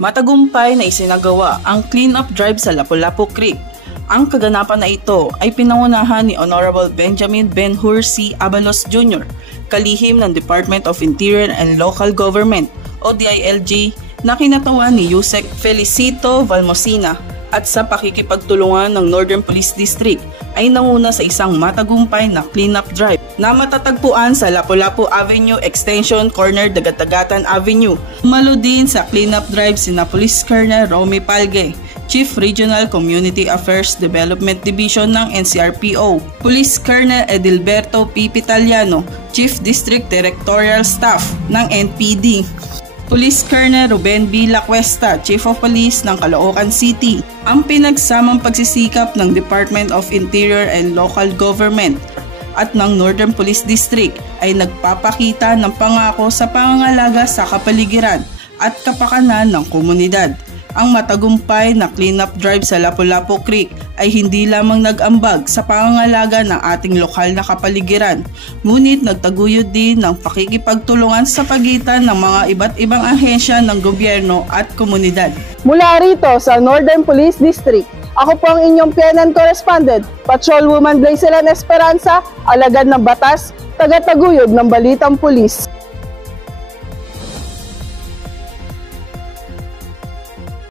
Matagumpay na isinagawa ang clean-up drive sa Lapu-Lapu Creek. Ang kaganapan na ito ay pinangunahan ni Honorable Benjamin Ben-Hur C. Abalos Jr., kalihim ng Department of Interior and Local Government o DILG na kinatawan ni Yusek Felicito Valmosina at sa pakikipagtulungan ng Northern Police District ay nanguna sa isang matagumpay na clean-up drive na matatagpuan sa Lapu-Lapu Avenue Extension Corner Dagat-Dagatan Avenue. Umalo din sa clean-up drive sina Police Colonel Romy Palge, Chief Regional Community Affairs Development Division ng NCRPO, Police Colonel Edilberto P. Pitaliano, Chief District Directorial Staff ng NPD, Police Colonel Ruben B. Lacuesta, Chief of Police ng Caloocan City. Ang pinagsamang pagsisikap ng Department of Interior and Local Government at ng Northern Police District ay nagpapakita ng pangako sa pangangalaga sa kapaligiran at kapakanan ng komunidad. Ang matagumpay na clean-up drive sa Lapu-Lapu Creek ay hindi lamang nag-ambag sa pangangalaga ng ating lokal na kapaligiran, ngunit nagtaguyod din ng pakikipagtulungan sa pagitan ng mga iba't ibang ahensya ng gobyerno at komunidad. Mula rito sa Northern Police District, ako po ang inyong PNN correspondent, Patrolwoman Blazelan Esperanza, alagad ng batas, taga-taguyod ng Balitang Pulis.